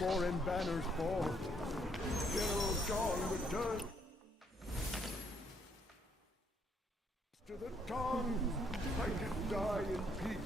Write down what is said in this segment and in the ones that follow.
foreign banners fall. General John returns to the tongue. I can die in peace.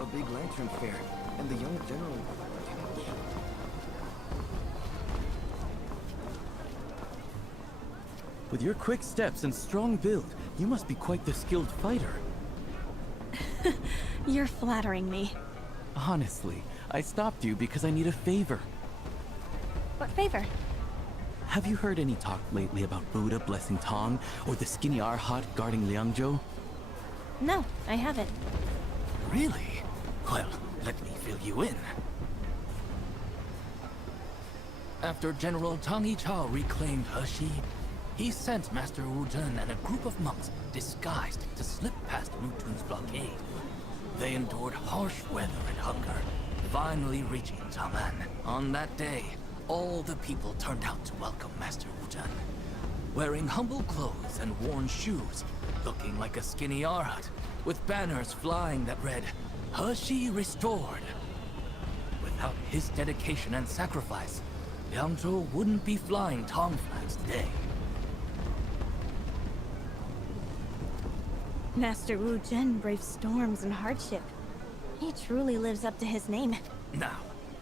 a big lantern fair, and the young general... With your quick steps and strong build, you must be quite the skilled fighter. You're flattering me. Honestly, I stopped you because I need a favor. What favor? Have you heard any talk lately about Buddha blessing Tong, or the skinny Arhat guarding Liangzhou? No, I haven't. Really? Well, let me fill you in. After General Tang Yichao reclaimed Heshi, he sent Master Wu Zhen and a group of monks disguised to slip past Mutun's blockade. They endured harsh weather and hunger, finally reaching Chang'an. On that day, all the people turned out to welcome Master Wu Zhen, wearing humble clothes and worn shoes, looking like a skinny Arhat, with banners flying that read, "Heshi restored." Without his dedication and sacrifice, Liangzhou wouldn't be flying Tong flags today. Master Wu Zhen braves storms and hardship. He truly lives up to his name. Now,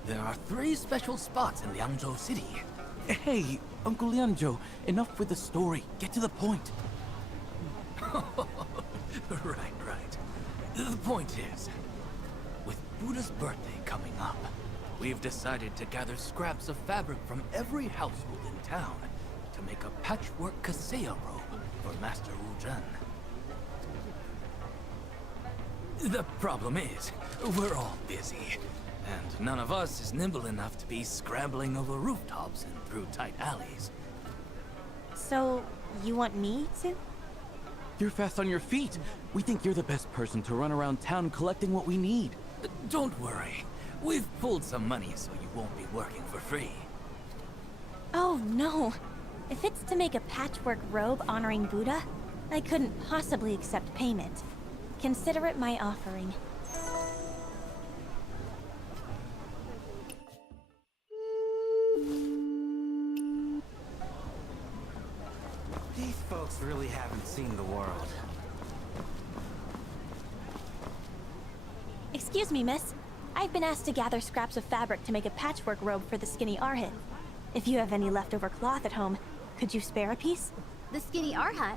there are 3 special spots in Liangzhou City. Hey, Uncle Liangzhou, enough with the story. Get to the point. Right. The point is, with Buddha's birthday coming up, we've decided to gather scraps of fabric from every household in town to make a patchwork kaseya robe for Master Wu Zhen. The problem is, we're all busy, and none of us is nimble enough to be scrambling over rooftops and through tight alleys. So, you want me to? You're fast on your feet. We think you're the best person to run around town collecting what we need. Don't worry. We've pulled some money so you won't be working for free. Oh no! If it's to make a patchwork robe honoring Buddha, I couldn't possibly accept payment. Consider it my offering. These folks really haven't seen the world. Excuse me, miss. I've been asked to gather scraps of fabric to make a patchwork robe for the skinny Arhat. If you have any leftover cloth at home, could you spare a piece? The skinny Arhat?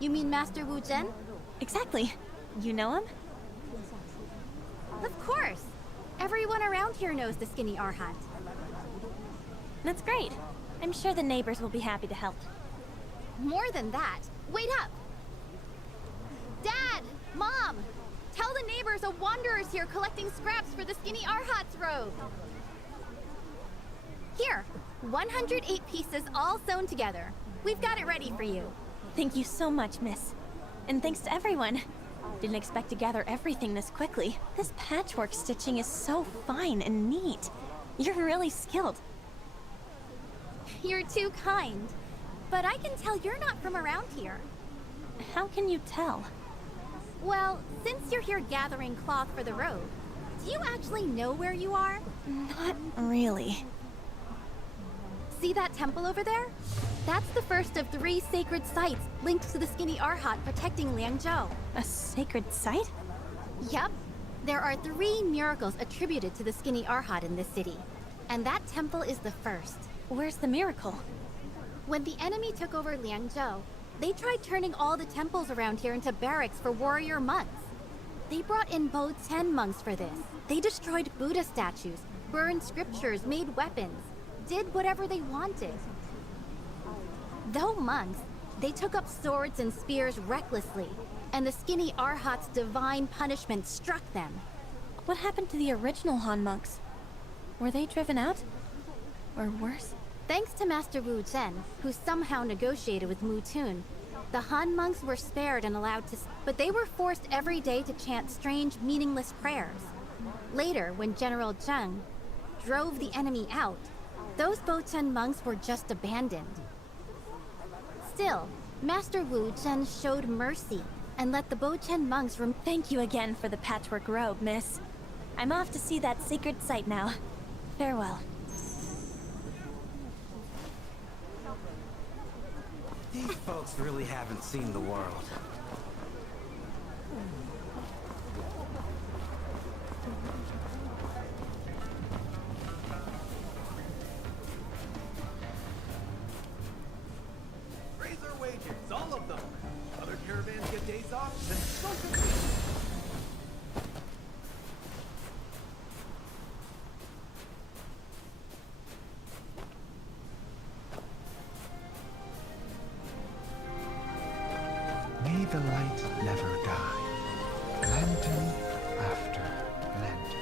You mean Master Wu Zhen? Exactly. You know him? Of course! Everyone around here knows the skinny Arhat. That's great. I'm sure the neighbors will be happy to help. More than that, wait up! Dad! Mom! Tell the neighbors a wanderer's here collecting scraps for the skinny Arhat's robe! Here, 108 pieces all sewn together. We've got it ready for you. Thank you so much, miss. And thanks to everyone. Didn't expect to gather everything this quickly. This patchwork stitching is so fine and neat. You're really skilled. You're too kind. But I can tell you're not from around here. How can you tell? Well, since you're here gathering cloth for the robe, do you actually know where you are? Not really. See that temple over there? That's the first of 3 sacred sites linked to the skinny Arhat protecting Liangzhou. A sacred site? Yep. There are 3 miracles attributed to the skinny Arhat in this city. And that temple is the first. Where's the miracle? When the enemy took over Liangzhou, they tried turning all the temples around here into barracks for warrior monks. They brought in Bo 10 monks for this. They destroyed Buddha statues, burned scriptures, made weapons, did whatever they wanted. Though monks, they took up swords and spears recklessly, and the skinny Arhat's divine punishment struck them. What happened to the original Han monks? Were they driven out? Or worse? Thanks to Master Wu Zhen, who somehow negotiated with Mutun, the Han monks were spared and allowed to... But they were forced every day to chant strange, meaningless prayers. Later, when General Zheng drove the enemy out, those Bochen monks were just abandoned. Still, Master Wu Zhen showed mercy and let the Bochen monks Thank you again for the patchwork robe, miss. I'm off to see that sacred site now. Farewell. These folks really haven't seen the world. May the light never die. Lantern after lantern.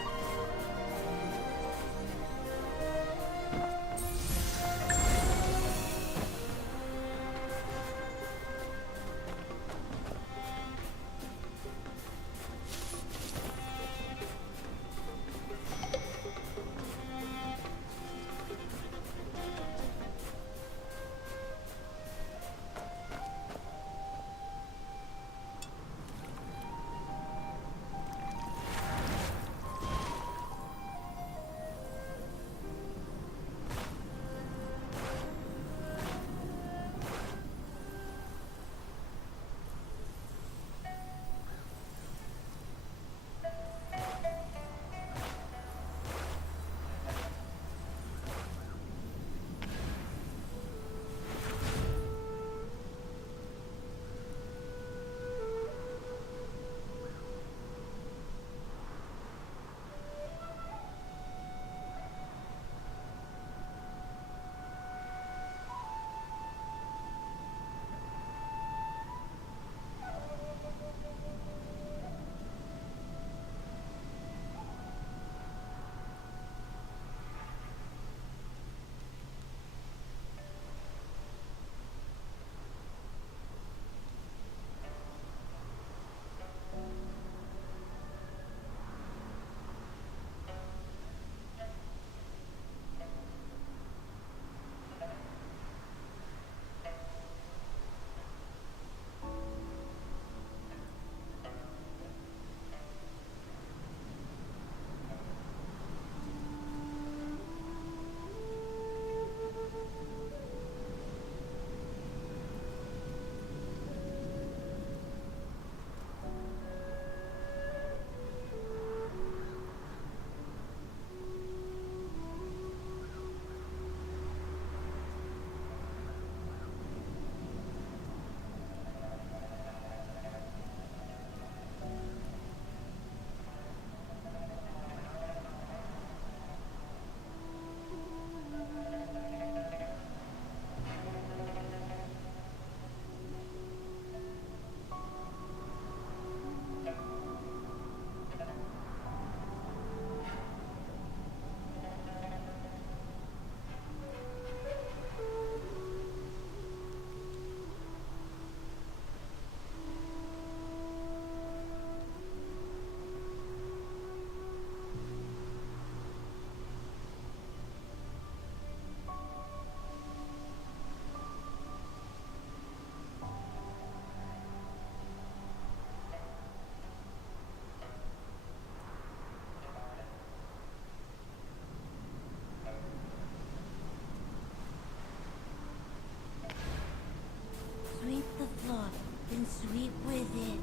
Sweep the floor, then sweep with it.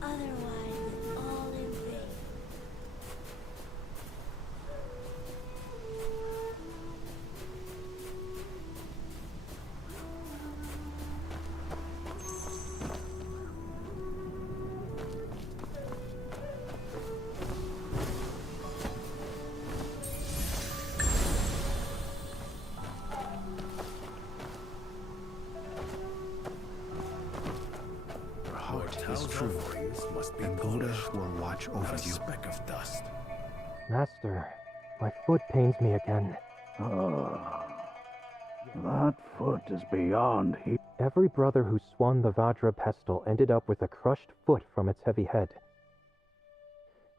Otherwise, it's all in vain. Your heart is true, Must be and Buddha will watch over a you. speck of dust. Master, my foot pains me again. That foot is beyond healing. Every brother who swung the Vajra pestle ended up with a crushed foot from its heavy head.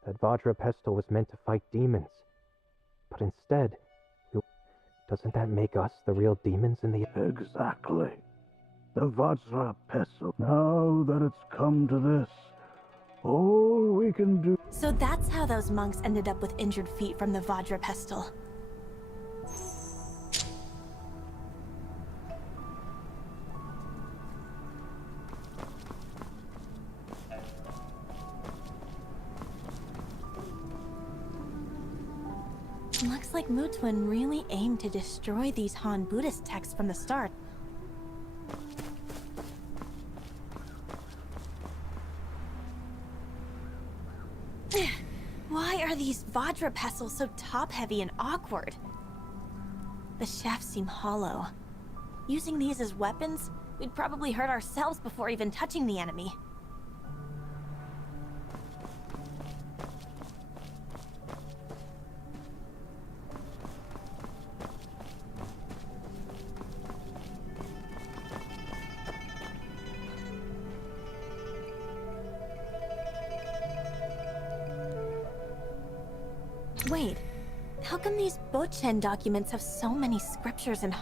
That Vajra pestle was meant to fight demons. But instead, doesn't that make us the real demons in the... Exactly. The Vajra pestle. Now that it's come to this, all we can do. So that's how those monks ended up with injured feet from the Vajra pestle. Looks like Mutun really aimed to destroy these Han Buddhist texts from the start. Why are these Vajra pestles so top-heavy and awkward? The shafts seem hollow. Using these as weapons, we'd probably hurt ourselves before even touching the enemy. Wait, how come these Bochen documents have so many scriptures and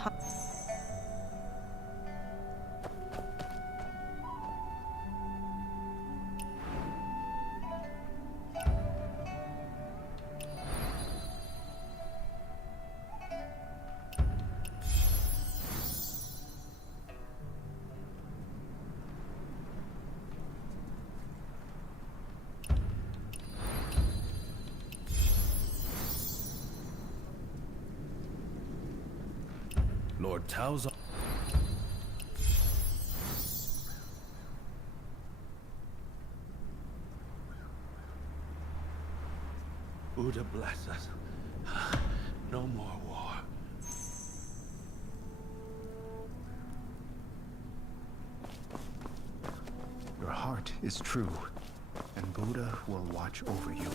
Lord Tao's... Buddha bless us. No more war. Your heart is true, and Buddha will watch over you.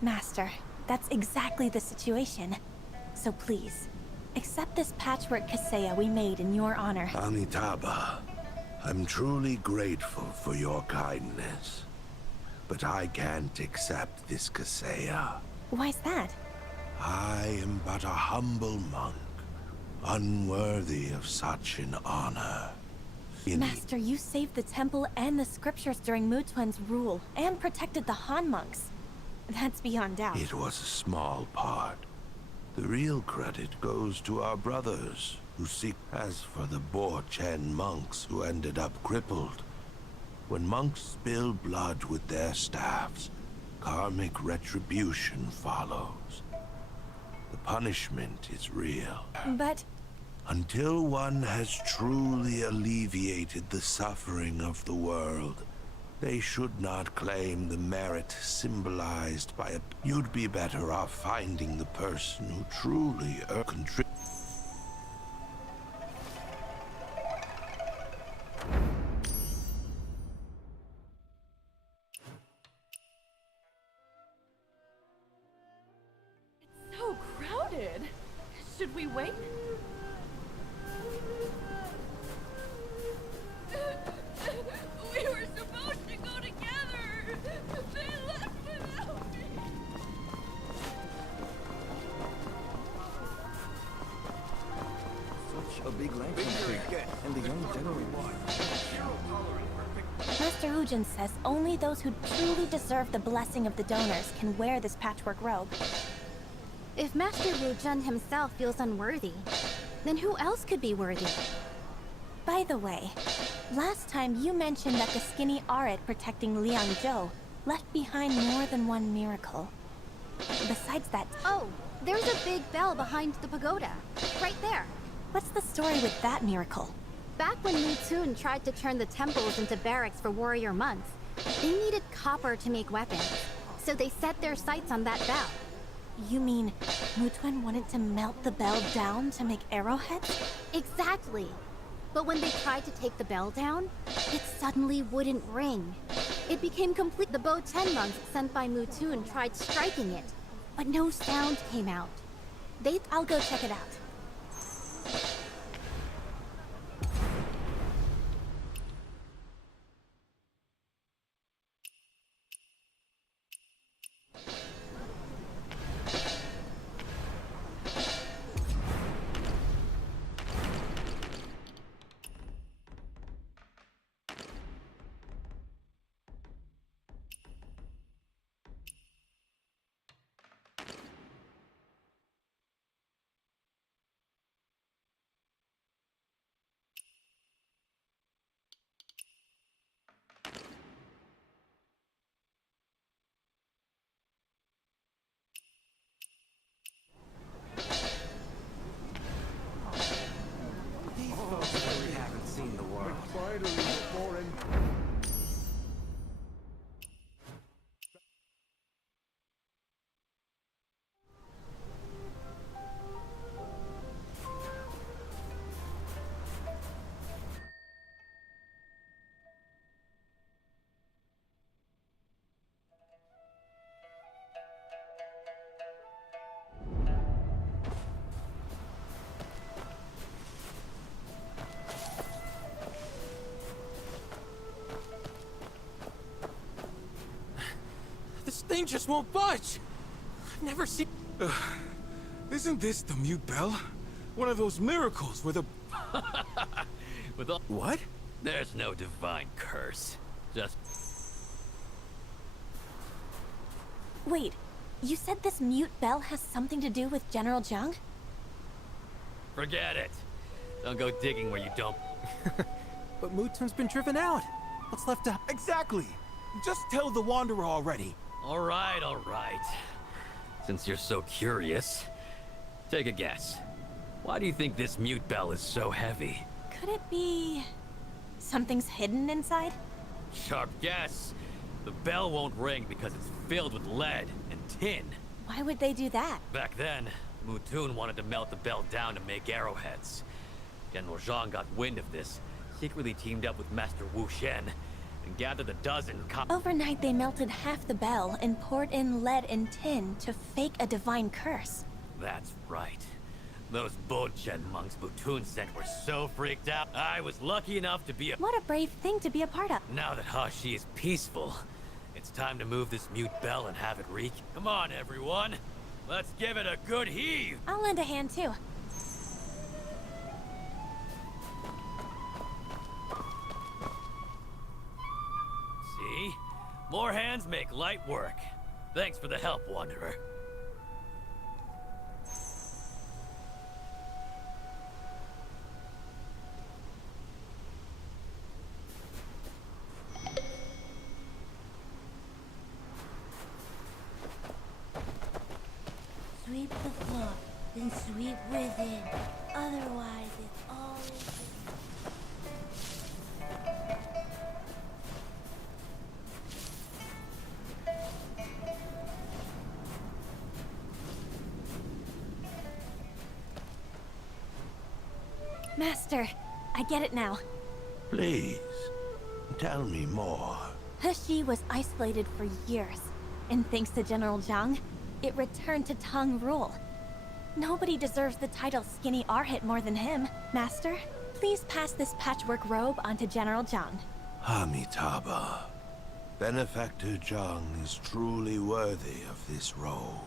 Master, that's exactly the situation. So please, accept this patchwork kaseya we made in your honor. Amitabha, I'm truly grateful for your kindness. But I can't accept this kaseya. Why's that? I am but a humble monk, unworthy of such an honor. Master, you saved the temple and the scriptures during Mutuan's rule, and protected the Han monks. That's beyond doubt. It was a small part. The real credit goes to our brothers, who seek... As for the Bo-Chen monks who ended up crippled, when monks spill blood with their staffs, karmic retribution follows. The punishment is real. But... Until one has truly alleviated the suffering of the world, they should not claim the merit symbolized by a... You'd be better off finding the person who truly contributes. It's so crowded. Should we wait? We were supposed to go together! They left without me! Such a big lantern here, and the young general. Master Hujin says only those who truly deserve the blessing of the donors can wear this patchwork robe. If Master Wu Jun himself feels unworthy, then who else could be worthy? By the way, last time you mentioned that the skinny arid protecting Liangzhou left behind more than one miracle. Besides that... Oh, there's a big bell behind the pagoda. Right there. What's the story with that miracle? Back when Mu Tun tried to turn the temples into barracks for warrior monks, they needed copper to make weapons. So they set their sights on that bell. You mean Mutuan wanted to melt the bell down to make arrowheads? Exactly. But when they tried to take the bell down, it suddenly wouldn't ring. It became complete. The Bo-Ten monks sent by Mu Tun tried striking it, but no sound came out. I'll go check it out. This thing just won't budge. I've never seen... Isn't this the mute bell? One of those miracles with a... With all... What? There's no divine curse. Just... Wait, you said this mute bell has something to do with General Zhang? Forget it. Don't go digging where you don't... But Mutun's been driven out. What's left to... Exactly! Just tell the Wanderer already. All right. Since you're so curious, take a guess. Why do you think this mute bell is so heavy? Could it be... something's hidden inside? Sharp guess. The bell won't ring because it's filled with lead and tin. Why would they do that? Back then, Mutun wanted to melt the bell down to make arrowheads. General Zhang got wind of this, secretly teamed up with Master Wu Shen, and gathered a dozen Overnight, they melted half the bell and poured in lead and tin to fake a divine curse. That's right. Those Bochen monks Mutun sent were so freaked out, I was lucky enough to be a... What a brave thing to be a part of. Now that Hashi is peaceful, it's time to move this mute bell and have it reek. Come on, everyone. Let's give it a good heave. I'll lend a hand, too. See? More hands make light work. Thanks for the help, Wanderer. Sweep the floor, then sweep with it. Otherwise, it's all Master, I get it now. Please, tell me more. Heshi was isolated for years, and thanks to General Zhang, it returned to Tang rule. Nobody deserves the title Skinny Arhit more than him. Master, please pass this patchwork robe onto General Zhang. Amitabha. Benefactor Zhang is truly worthy of this robe.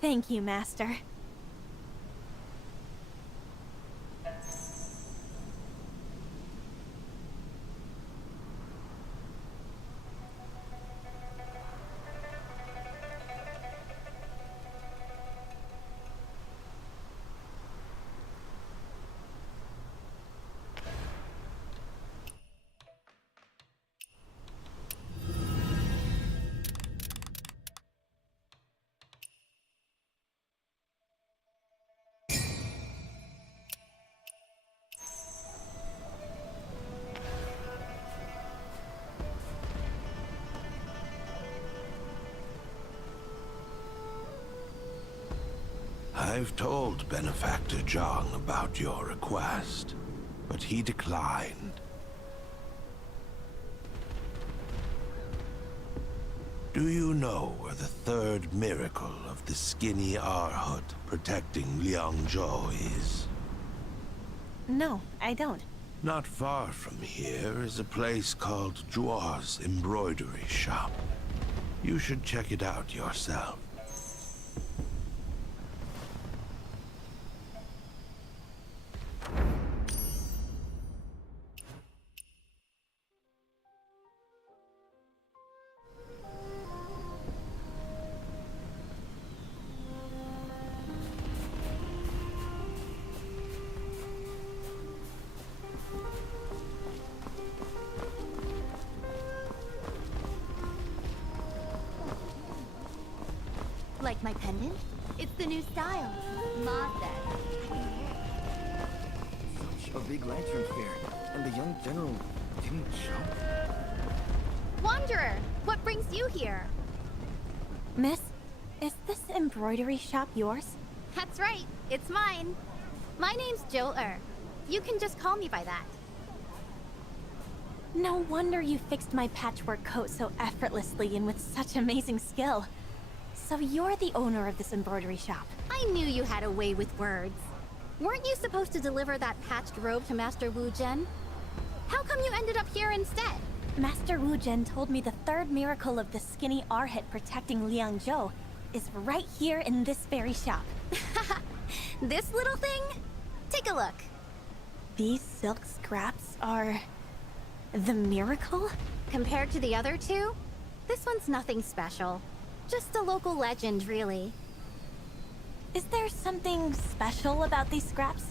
Thank you, Master. I've told Benefactor Zhang about your request, but he declined. Do you know where the third miracle of the Skinny Arhut protecting Liangzhou is? No, I don't. Not far from here is a place called Zhuo's Embroidery Shop. You should check it out yourself. Like my pendant? It's the new style. Ma said. Such a big lantern fair, and the young general didn't show. Wanderer, what brings you here? Miss, is this embroidery shop yours? That's right, it's mine. My name's Jill You can just call me by that. No wonder you fixed my patchwork coat so effortlessly and with such amazing skill. So you're the owner of this embroidery shop. I knew you had a way with words. Weren't you supposed to deliver that patched robe to Master Wu Zhen? How come you ended up here instead? Master Wu Zhen told me the third miracle of the skinny R-hit protecting Liangzhou is right here in this very shop. This little thing? Take a look. These silk scraps are... the miracle? Compared to the other two, this one's nothing special. Just a local legend, really. Is there something special about these scraps?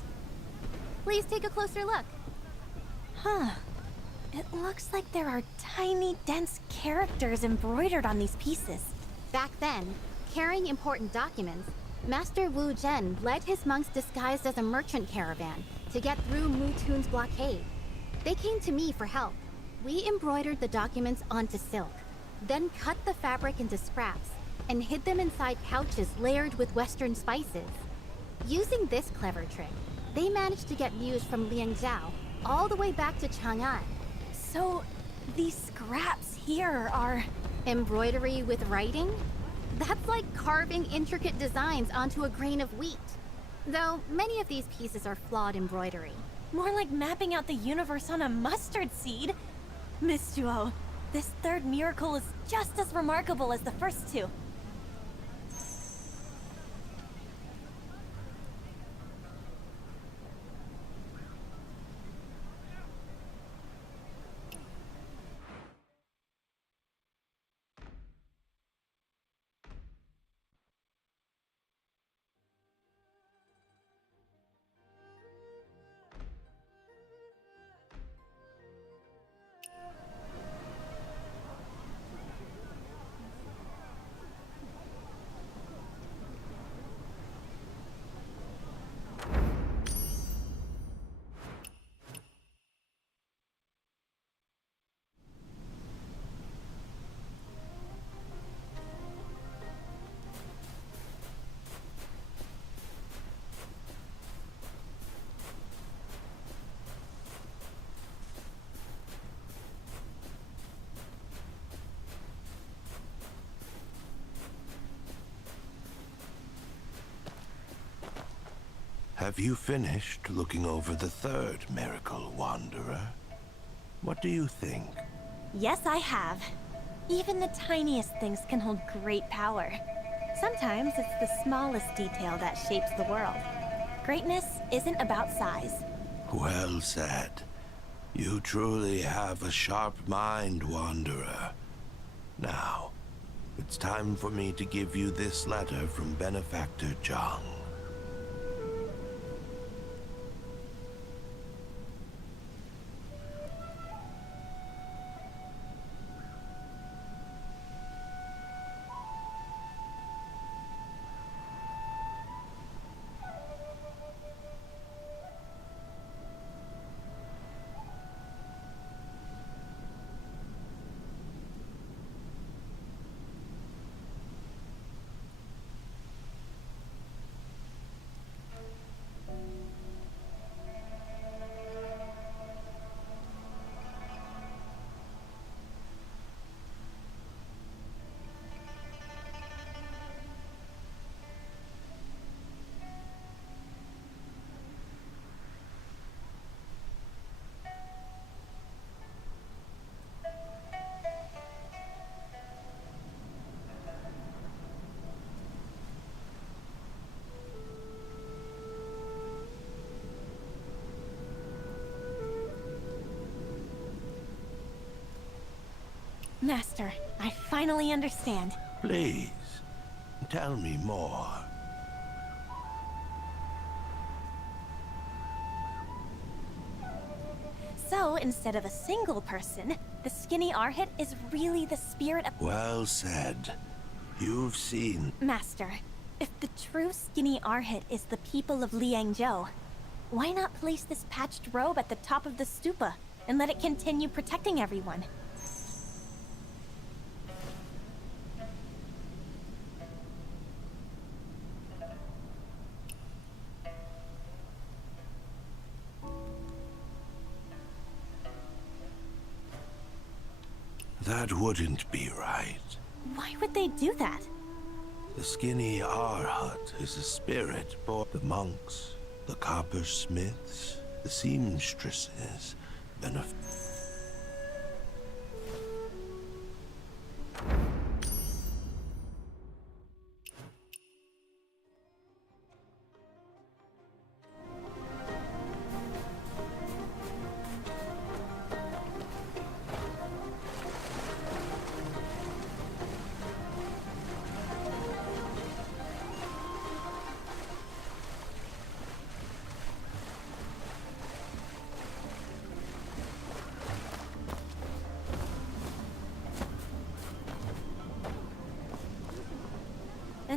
Please take a closer look. Huh. It looks like there are tiny, dense characters embroidered on these pieces. Back then, carrying important documents, Master Wu Zhen led his monks disguised as a merchant caravan to get through Mu Tun's blockade. They came to me for help. We embroidered the documents onto silk, then cut the fabric into scraps and hid them inside pouches layered with Western spices. Using this clever trick, they managed to get news from Liangzhou all the way back to Chang'an. So, these scraps here are... embroidery with writing? That's like carving intricate designs onto a grain of wheat. Though many of these pieces are flawed embroidery. more like mapping out the universe on a mustard seed. Miss Zhuo, this third miracle is just as remarkable as the first two. Have you finished looking over the third miracle, Wanderer? What do you think? Yes, I have. Even the tiniest things can hold great power. Sometimes it's the smallest detail that shapes the world. Greatness isn't about size. Well said. You truly have a sharp mind, Wanderer. Now, it's time for me to give you this letter from Benefactor Zhang. Master, I finally understand. Please, tell me more. So, instead of a single person, the skinny Arhit is really the spirit of... Well said. You've seen... Master, if the true skinny Arhit is the people of Liangzhou, why not place this patched robe at the top of the stupa and let it continue protecting everyone? That wouldn't be right. Why would they do that? The skinny Arhat is a spirit for the monks, the coppersmiths, the seamstresses,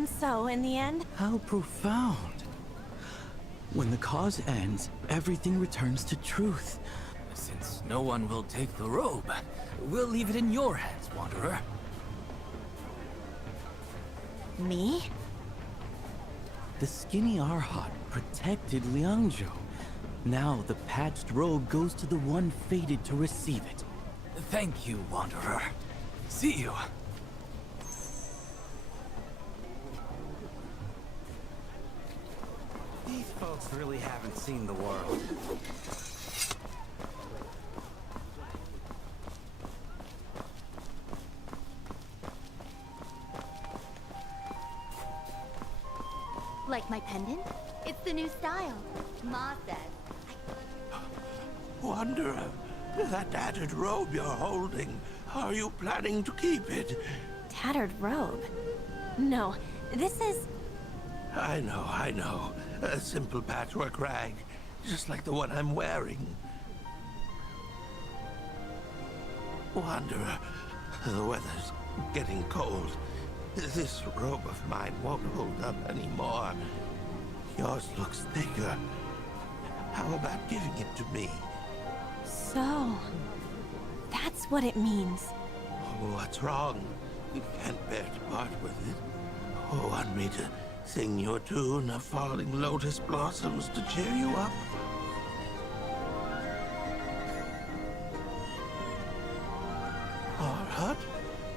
And so, in the end, How profound. When the cause ends, everything returns to truth. Since no one will take the robe, we'll leave it in your hands, Wanderer. me? The skinny Arhat protected Liangzhou. Now the patched robe goes to the one fated to receive it. Thank you, Wanderer. See you. These folks really haven't seen the world. Like my pendant? It's the new style. Ma says. Wanderer, that tattered robe you're holding, are you planning to keep it? Tattered robe? No, this is... I know. A simple patchwork rag, just like the one I'm wearing. Wanderer, the weather's getting cold. This robe of mine won't hold up anymore. Yours looks thicker. How about giving it to me? So... that's what it means. What's wrong? You can't bear to part with it. Oh, want me to sing you a tune of falling lotus blossoms to cheer you up? Arhat?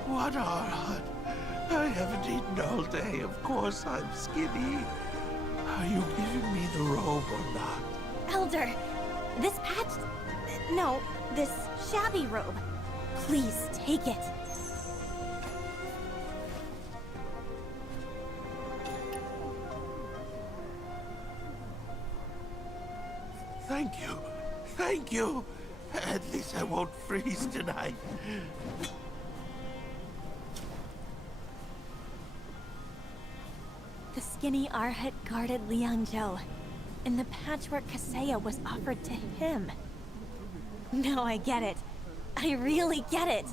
What Arhat? I haven't eaten all day. Of course I'm skinny. Are you giving me the robe or not? Elder, this patched... no, this shabby robe. Please, take it. Thank you. Thank you. At least I won't freeze tonight. The skinny Arhat guarded Liangzhou, and the patchwork Kaseya was offered to him. No, I get it. I really get it.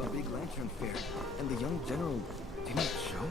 A big lantern fair, and the young general didn't show?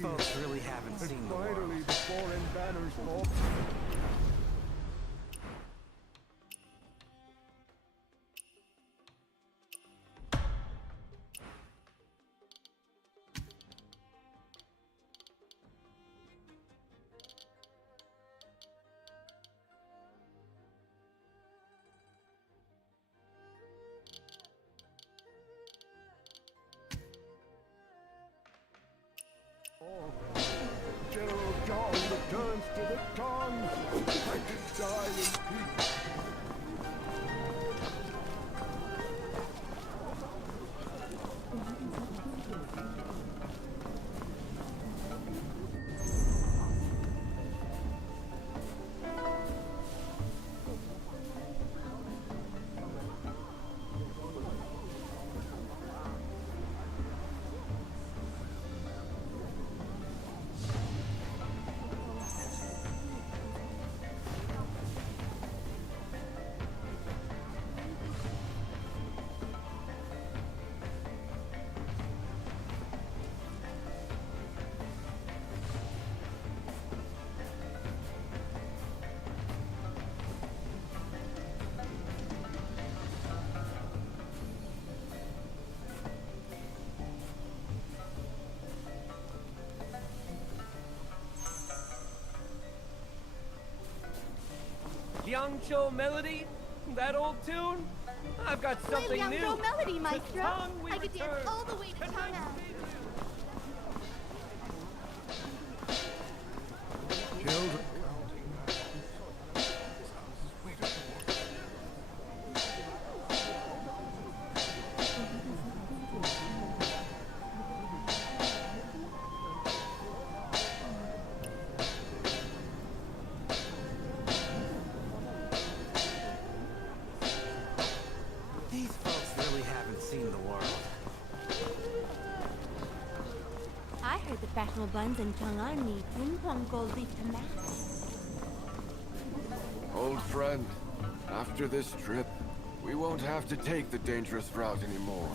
These folks really haven't And seen the finally, world. the foreign banners fall. General John returns to the Tong. I can die in peace. Liangzhou melody? That old tune? I've got something Play new. Liangzhou melody, Maestro. Tong we I could dance return. all the way to Tongao. Children. These folks really haven't seen the world. I heard the fashionable buns in Chang'an need ping pong gold leaf to match. Old friend, after this trip, we won't have to take the dangerous route anymore.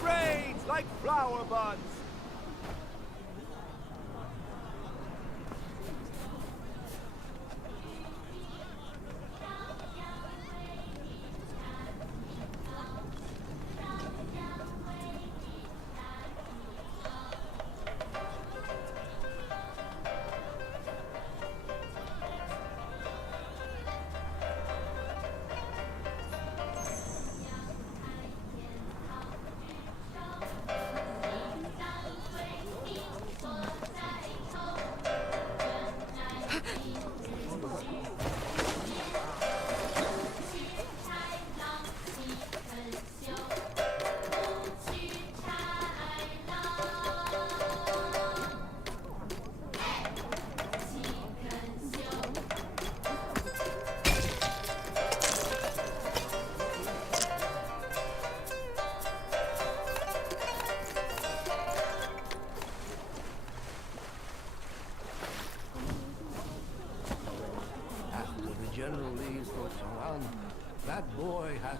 braids like flower buds. After the general leaves for Chang'an, that boy has...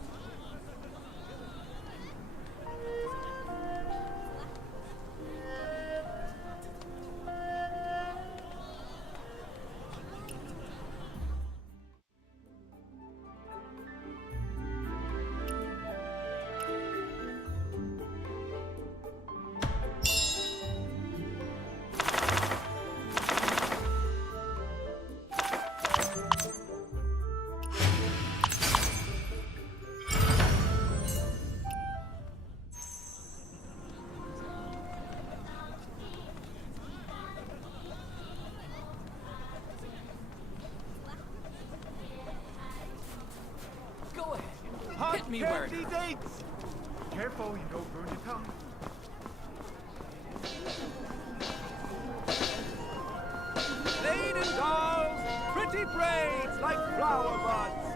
Go ahead. Hot Hit me where it candy hurts. dates. Careful, you don't burn your tongue. Maiden dolls, pretty braids like flower buds.